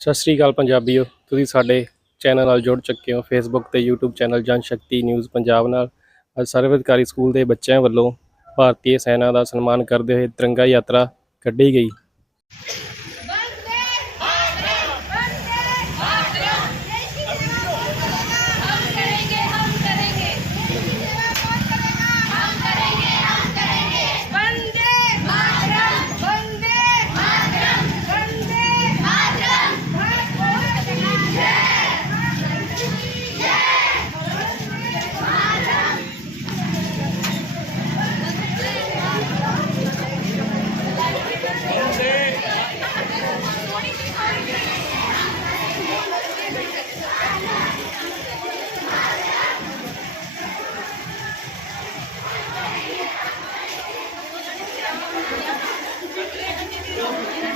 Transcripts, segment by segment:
ਸਤਿ ਸ੍ਰੀ ਅਕਾਲ ਪੰਜਾਬੀਓ, ਤੁਸੀਂ ਸਾਡੇ ਚੈਨਲ ਨਾਲ ਜੁੜ ਚੁੱਕੇ ਹੋ ਫੇਸਬੁੱਕ ਤੇ YouTube ਚੈਨਲ ਜਨ ਸ਼ਕਤੀ ਨਿਊਜ਼ ਪੰਜਾਬ ਨਾਲ। ਅੱਜ ਸਰਵਅਧਿਕਾਰੀ ਸਕੂਲ ਦੇ ਬੱਚਿਆਂ ਵੱਲੋਂ ਭਾਰਤੀ ਸੈਨਾ ਦਾ ਸਨਮਾਨ ਕਰਦੇ ਹੋਏ ਤਿਰੰਗਾ ਯਾਤਰਾ ਕੱਢੀ ਗਈ। Don't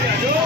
Mira,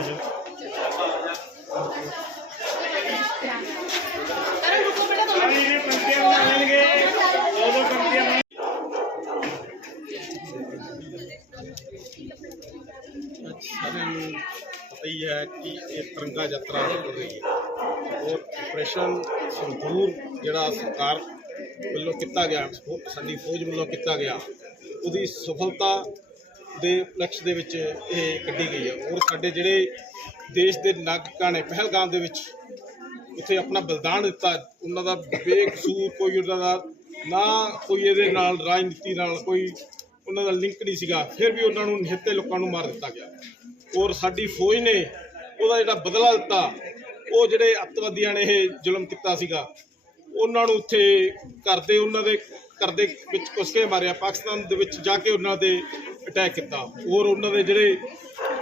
ਆਜੋ ਕਰਨ ਰੁਕੋ ਇਹ ਹੀ ਹੈ ਕਿ ਇਹ ਤਿਰੰਗਾ ਯਾਤਰਾ ਹੋ ਰਹੀ ਹੈ। ਔਰ ਆਪਰੇਸ਼ਨ ਸੰਦੂਰ ਜਿਹੜਾ ਸਰਕਾਰ ਵੱਲੋਂ ਕੀਤਾ ਗਿਆ ਸਾਡੀ ਫੌਜ ਵੱਲੋਂ ਕੀਤਾ ਗਿਆ ਉਹਦੀ ਸਫਲਤਾ ਦੇ ਲਕਸ਼ ਦੇ ਵਿੱਚ ਇਹ ਕੱਢੀ ਗਈ ਹੈ ਔਰ ਸਾਡੇ ਜਿਹੜੇ ਦੇਸ਼ ਦੇ ਨਾਗਰਿਕਾਂ ਨੇ ਪਹਿਲਗਾਮ ਦੇ ਵਿੱਚ ਉੱਥੇ ਆਪਣਾ ਬਲੀਦਾਨ ਦਿੱਤਾ, ਉਹਨਾਂ ਦਾ ਬੇਕਸੂਰ ਕੋਈ ਉਹਨਾਂ ਦਾ ਨਾ ਕੋਈ ਇਹਦੇ ਨਾਲ, ਰਾਜਨੀਤੀ ਨਾਲ ਕੋਈ ਉਹਨਾਂ ਦਾ ਲਿੰਕ ਨਹੀਂ ਸੀਗਾ, ਫਿਰ ਵੀ ਉਹਨਾਂ ਨੂੰ ਨਿਹੱਤੇ ਲੋਕਾਂ ਨੂੰ ਮਾਰ ਦਿੱਤਾ ਗਿਆ। ਔਰ ਸਾਡੀ ਫੌਜ ਨੇ ਉਹਦਾ ਜਿਹੜਾ ਬਦਲਾ ਦਿੱਤਾ, ਉਹ ਜਿਹੜੇ ਅੱਤਵਾਦੀਆਂ ਨੇ ਇਹ ਜ਼ੁਲਮ ਕੀਤਾ ਸੀਗਾ, ਉਹਨਾਂ ਨੂੰ ਉੱਥੇ ਕਰਦੇ ਉਹਨਾਂ ਦੇ ਘਰ ਦੇ ਵਿੱਚ ਘੁਸ ਮਾਰਿਆ, ਪਾਕਿਸਤਾਨ ਦੇ ਵਿੱਚ ਜਾ ਕੇ ਉਹਨਾਂ ਦੇ ਅਟੈਕ ਕੀਤਾ। ਔਰ ਉਹਨਾਂ ਦੇ ਜਿਹੜੇ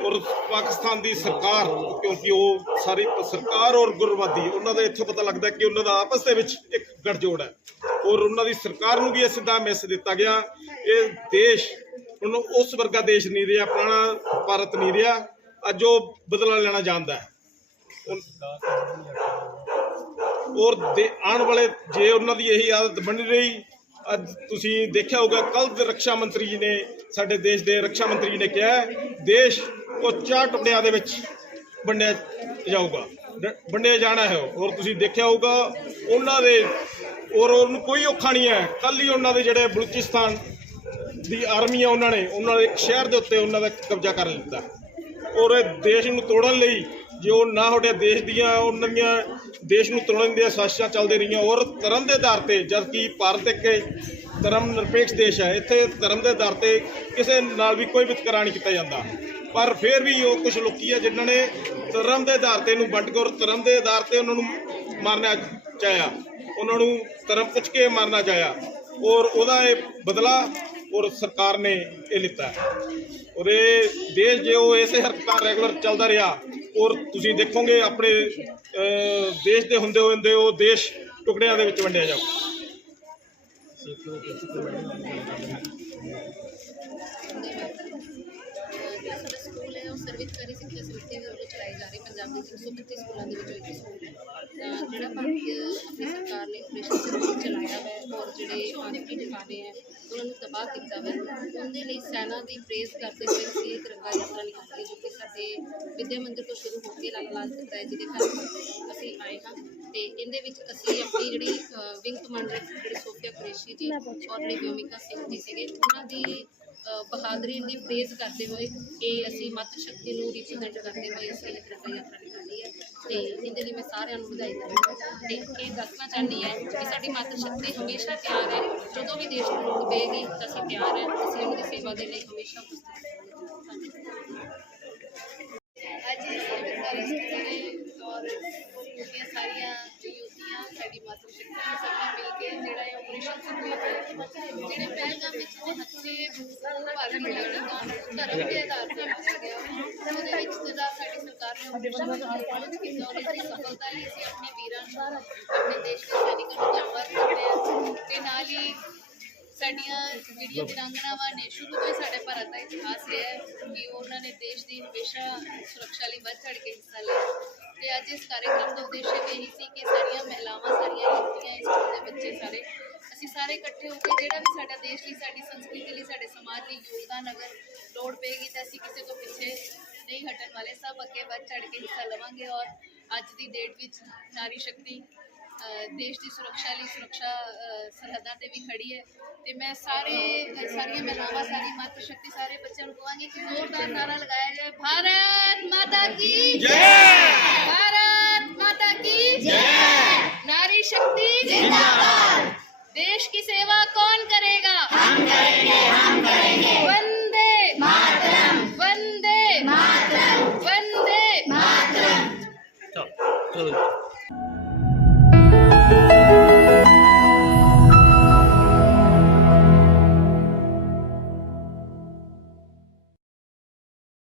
ਔਰ ਪਾਕਿਸਤਾਨ ਦੀ ਸਰਕਾਰ, ਕਿਉਂਕਿ ਉਹ ਸਾਰੀ ਸਰਕਾਰ ਔਰ ਗੁਰਵਾਦੀ ਉਹਨਾਂ ਦਾ ਇੱਥੋਂ ਪਤਾ ਲੱਗਦਾ ਕਿ ਉਹਨਾਂ ਦਾ ਆਪਸ ਦੇ ਵਿੱਚ ਇੱਕ ਗੱਠਜੋੜ ਹੈ। ਔਰ ਉਹਨਾਂ ਦੀ ਸਰਕਾਰ ਨੂੰ ਵੀ ਇਹ ਸਿੱਧਾ ਮੈਸੇਜ ਦਿੱਤਾ ਗਿਆ। ਇਹ ਦੇਸ਼ ਉਹਨੂੰ ਉਸ ਵਰਗਾ ਦੇਸ਼ ਨਹੀਂ ਰਿਹਾ, ਪੁਰਾਣਾ ਭਾਰਤ ਨਹੀਂ ਰਿਹਾ। ਅੱਜ ਉਹ ਬਦਲਾ ਲੈਣਾ ਜਾਣਦਾ ਹੈ। ਔਰ ਦੇ ਆਉਣ ਵਾਲੇ, ਜੇ ਉਹਨਾਂ ਦੀ ਇਹੀ ਆਦਤ ਬਣੀ ਰਹੀ ਅੱਜ ਤੁਸੀਂ ਦੇਖਿਆ ਹੋਊਗਾ ਕੱਲ ਦੇ ਰੱਖਿਆ ਮੰਤਰੀ ਜੀ ਨੇ ਸਾਡੇ ਦੇਸ਼ ਦੇ ਰੱਖਿਆ ਮੰਤਰੀ ਜੀ ਨੇ ਕਿਹਾ ਦੇਸ਼ ਉਹ ਚਾਰ ਟੁਕੜਿਆਂ ਦੇ ਵਿੱਚ ਵੰਡਿਆ ਜਾਊਗਾ। ਵੰਡਿਆ ਜਾਣਾ ਹੈ ਉਹ। ਔਰ ਤੁਸੀਂ ਦੇਖਿਆ ਹੋਊਗਾ, ਉਹਨਾਂ ਦੇ ਔਰ ਉਹਨੂੰ ਕੋਈ ਔਖਾ ਨਹੀਂ ਹੈ। ਕੱਲ ਹੀ ਉਹਨਾਂ ਦੇ ਜਿਹੜੇ ਬਲੂਚਿਸਤਾਨ ਦੀ ਆਰਮੀ ਆ, ਉਹਨਾਂ ਨੇ ਉਹਨਾਂ ਦੇ ਇੱਕ ਸ਼ਹਿਰ ਦੇ ਉੱਤੇ ਉਹਨਾਂ ਦਾ ਕਬਜ਼ਾ ਕਰ ਲਿੱਤਾ। ਔਰ ਦੇਸ਼ ਨੂੰ ਤੋੜਨ ਲਈ ਜੇ ਉਹ ਨਾ ਹੋਟੇ ਦੇਸ਼ ਦੀਆਂ ਉਹਨਾਂ ਦੀਆਂ ਦੇਸ਼ ਨੂੰ ਤੋੜਨ ਦੀਆਂ ਸਾਜ਼ਿਸ਼ਾਂ ਚੱਲਦੇ ਰਹੀਆਂ ਔਰ ਧਰਮ ਦੇ ਆਧਾਰ ਤੇ ਜਦ ਕਿ ਭਾਰਤ ਇੱਕ ਧਰਮ ਨਿਰਪੇਖ ਦੇਸ਼ ਹੈ, ਇੱਥੇ ਧਰਮ ਦੇ ਆਧਾਰ ਤੇ ਕਿਸੇ ਨਾਲ ਵੀ ਕੋਈ ਵਿਤਕਰਾ ਨਹੀਂ ਕੀਤਾ ਜਾਂਦਾ। ਪਰ ਫਿਰ ਵੀ ਉਹ ਕੁਝ ਲੋਕੀ ਆ ਜਿਨ੍ਹਾਂ ਨੇ ਧਰਮ ਦੇ ਆਧਾਰ ਤੇ ਨੂੰ ਵੰਡ ਕੇ ਔਰ ਧਰਮ ਦੇ ਆਧਾਰ ਤੇ ਉਹਨਾਂ ਨੂੰ ਮਾਰਨਾ ਚਾਹਿਆ। ਉਹਨਾਂ ਨੂੰ ਧਰਮ ਪੁੱਛ ਕੇ ਮਾਰਨਾ ਚਾਹਿਆ ਔਰ ਉਹਦਾ ਇਹ ਬਦਲਾ ਔਰ ਸਰਕਾਰ ਨੇ ਇਹ ਲਿੱਤਾ। ਔਰ ਇਹ ਦੇਸ਼ ਜੇ ਉਹ ਇਸੇ ਹਰਕਤਾਂ ਰੈਗੂਲਰ ਚੱਲਦਾ ਰਿਹਾ ਔਰ ਤੁਸੀਂ ਦੇਖੋਗੇ ਆਪਣੇ ਅਹ, ਦੇਸ਼ ਦੇ ਹੁੰਦੇ ਹੁੰਦੇ ਉਹ ਦੇਸ਼ ਟੁਕੜਿਆਂ ਦੇ ਵਿੱਚ ਵੰਡਿਆ ਜਾਊ। ਜਿਹੜਾ ਸਾਡਾ ਸਕੂਲ ਹੈ ਉਹ ਸਰਵਿਸਕਾਰੀ ਸਿੱਖਿਆ ਸਮਿਤੀ ਦੇ ਵੱਲੋਂ ਚਲਾਈ ਜਾ ਰਹੀ ਪੰਜਾਬ ਦੇ 135 ਸਕੂਲਾਂ ਦੇ ਵਿੱਚੋਂ ਇੱਕ ਸਕੂਲ ਹੈ ਤਾਂ ਜਿਹੜਾ ਭਾਰਤੀ ਆਪਣੀ ਸਰਕਾਰ ਨੇ ਆਪਰੇਸ਼ਨ ਸਿੰਧੂਰ ਚਲਾਇਆ ਹੈ ਔਰ ਜਿਹੜੇ ਆਤੰਕੀ ਟਿਕਾਣੇ ਹੈ ਉਹਨਾਂ ਨੂੰ ਤਬਾਹ ਕੀਤਾ ਹੈ ਉਹਦੇ ਲਈ ਸੈਨਾ ਦੀ ਪ੍ਰੇਜ਼ ਕਰਦੇ ਹੋਏ ਅਸੀਂ ਤਿਰੰਗਾ ਯਾਤਰਾ ਨਿਕਾਲੀ ਜੋ ਕਿ ਸਾਡੇ ਵਿਦਿਆ ਮੰਦਿਰ ਤੋਂ ਸ਼ੁਰੂ ਹੋ ਕੇ ਲਾਲਾ ਲਾਜਪਤ ਰਾਏ ਜੀ ਦੇ ਘਰ ਅਸੀਂ ਆਏ ਹਾਂ। ਤੇ ਇਹਦੇ ਵਿੱਚ ਅਸੀਂ ਆਪਣੀ ਜਿਹੜੀ ਵਿੰਗ ਕਮਾਂਡਰ ਜਿਹੜੇ ਸੋਫੀਆ ਕੁਰੇਸ਼ੀ ਜੀ ਔਰ ਜਿਹੜੀ ਵਿਓਮਿਕਾ ਸਿੰਘ ਜੀ ਸੀਗੇ, ਉਹਨਾਂ ਦੀ ਬਹਾਦਰੀ ਦੀ ਪ੍ਰੇਜ਼ ਕਰਦੇ ਹੋਏ ਇਹ ਅਸੀਂ ਮੱਤ ਸ਼ਕਤੀ ਨੂੰ ਰਿਪਰੈਜ਼ੈਂਟ ਕਰਦੇ ਹੋਏ ਅਸੀਂ ਤਿਰੰਗਾ ਯਾਤਰਾ ਨਿਕਾਲੀ। ਤੇ ਇਹਦੇ ਲਈ ਮੈਂ ਸਾਰਿਆਂ ਨੂੰ ਵਧਾਈ ਦਿੰਦੀ ਹਾਂ। ਇਹ ਦੱਸਣਾ ਚਾਹੁੰਦੀ ਹਾਂ ਕਿ ਸਾਡੀ ਮਾਤਰ ਸ਼ਕਤੀ ਹਮੇਸ਼ਾ ਤਿਆਰ ਹੈ। ਜਦੋਂ ਵੀ ਦੇਸ਼ ਨੂੰ ਲੋੜ ਪਏਗੀ ਤਾਂ ਅਸੀਂ ਤਿਆਰ ਹੈ। ਅਸੀਂ ਉਹਨਾਂ ਦੀ ਸੇਵਾ ਦੇ ਲਈ ਹਮੇਸ਼ਾ ਉਪਸਥਿਤ ਰਹਾਂਗੇ। ਅੱਜ ਸਰਕਾਰੀ ਸਾਡੀ ਮਾਤਰ ਸ਼ਕਤੀ ਨੇ ਸਭ ਮਿਲ ਕੇ ਜਿਹੜਾ ਇਹ ਆਪਰੇਸ਼ਨ ਸ਼ੁਰੂ ਕੀਤਾ ਜਿਹੜੇ ਪਹਿਲਗਾਮ ਵਿੱਚ ਦੇ ਹੱਥੇ ਭਾਰਤੀ ਧਰਮ ਦੇ ਆਧਾਰ ਤੇ ਰੱਖਿਆ ਗਿਆ ਉਹਦੇ ਵਿੱਚ ਜਿਹੜਾ ਸਾਡੀ ਸਰਕਾਰ ਨੇ ਆਪਰੇਸ਼ਨ ਕੀਤਾ, ਉਹਦੇ ਸਫਲਤਾ ਲਈ ਅਸੀਂ ਆਪਣੇ ਵੀਰਾਂ ਨੂੰ, ਆਪਣੇ ਦੇਸ਼ ਦੇ ਸੈਨਿਕਾਂ ਨੂੰ ਧੰਨਵਾਦ ਕਰਦੇ ਹਾਂ ਤੇ ਨਾਲ ਹੀ ਸਾਡੀਆਂ ਜਿਹੜੀਆਂ ਵਿਰਾਂਗਣਾਵਾਂ ਨੇ, ਸ਼ੁਰੂ ਤੋਂ ਹੀ ਸਾਡੇ ਭਾਰਤ ਦਾ ਇਤਿਹਾਸ ਰਿਹਾ ਹੈ ਕਿ ਉਹਨਾਂ ਨੇ ਦੇਸ਼ ਦੀ ਹਮੇਸ਼ਾ ਸੁਰੱਖਿਆ ਲਈ ਵੱਧ ਚੜ ਕੇ ਹਿੱਸਾ ਲਿਆ। ਤੇ ਅੱਜ ਇਸ ਕਾਰਜਕ੍ਰਮ ਦਾ ਉਦੇਸ਼ ਇਹ ਸੀ ਕਿ ਸਾਰੀਆਂ ਮਹਿਲਾਵਾਂ, ਸਾਰੀਆਂ ਲੜਕੀਆਂ ਇਸ ਸਕੂਲ ਦੇ ਬੱਚੇ ਸਾਰੇ, ਅਸੀਂ ਸਾਰੇ ਇਕੱਠੇ ਹੋ ਕੇ ਜਿਹੜਾ ਵੀ ਸਾਡਾ ਦੇਸ਼ ਲਈ, ਸਾਡੀ ਸੰਸਕ੍ਰਿਤੀ ਲਈ, ਸਾਡੇ ਸਮਾਜ ਲਈ ਯੋਗਦਾਨ ਅਗਰ ਲੋੜ ਪਏਗੀ ਤਾਂ ਅਸੀਂ ਕਿਸੇ ਤੋਂ ਪਿੱਛੇ ਨਹੀਂ ਹਟਣ ਵਾਲੇ। ਸਭ ਅੱਗੇ ਵੱਧ ਚੜ੍ਹ ਕੇ ਹਿੱਸਾ ਲਵਾਂਗੇ ਔਰ ਅੱਜ ਦੀ ਡੇਟ ਵਿੱਚ ਨਾਰੀ ਸ਼ਕਤੀ ਦੇਸ਼ ਦੀ ਸੁਰੱਖਿਆ ਲਈ ਸੁਰੱਖਿਆ ਸਰਹੱਦਾਂ ਤੇ ਵੀ ਖੜੀ ਹੈ। ਤੇ ਮੈਂ ਸਾਰੇ, ਸਾਰੀਆਂ ਮਹਿਲਾਵਾਂ, ਸਾਰੀ ਮਾਤਰ ਸ਼ਕਤੀ ਸਾਰੇ ਬੱਚਿਆਂ ਨੂੰ ਕਹਾਂਗੀ ਕਿ ਜ਼ੋਰਦਾਰ ਨਾਰਾ ਲਗਾਇਆ ਜਾਏ। ਭਾਰਤ ਮਾਤਾ ਕੀ ਜੈ! जिंदाबाद देश की सेवा कौन करेगा हम करेंगे हम करेंगे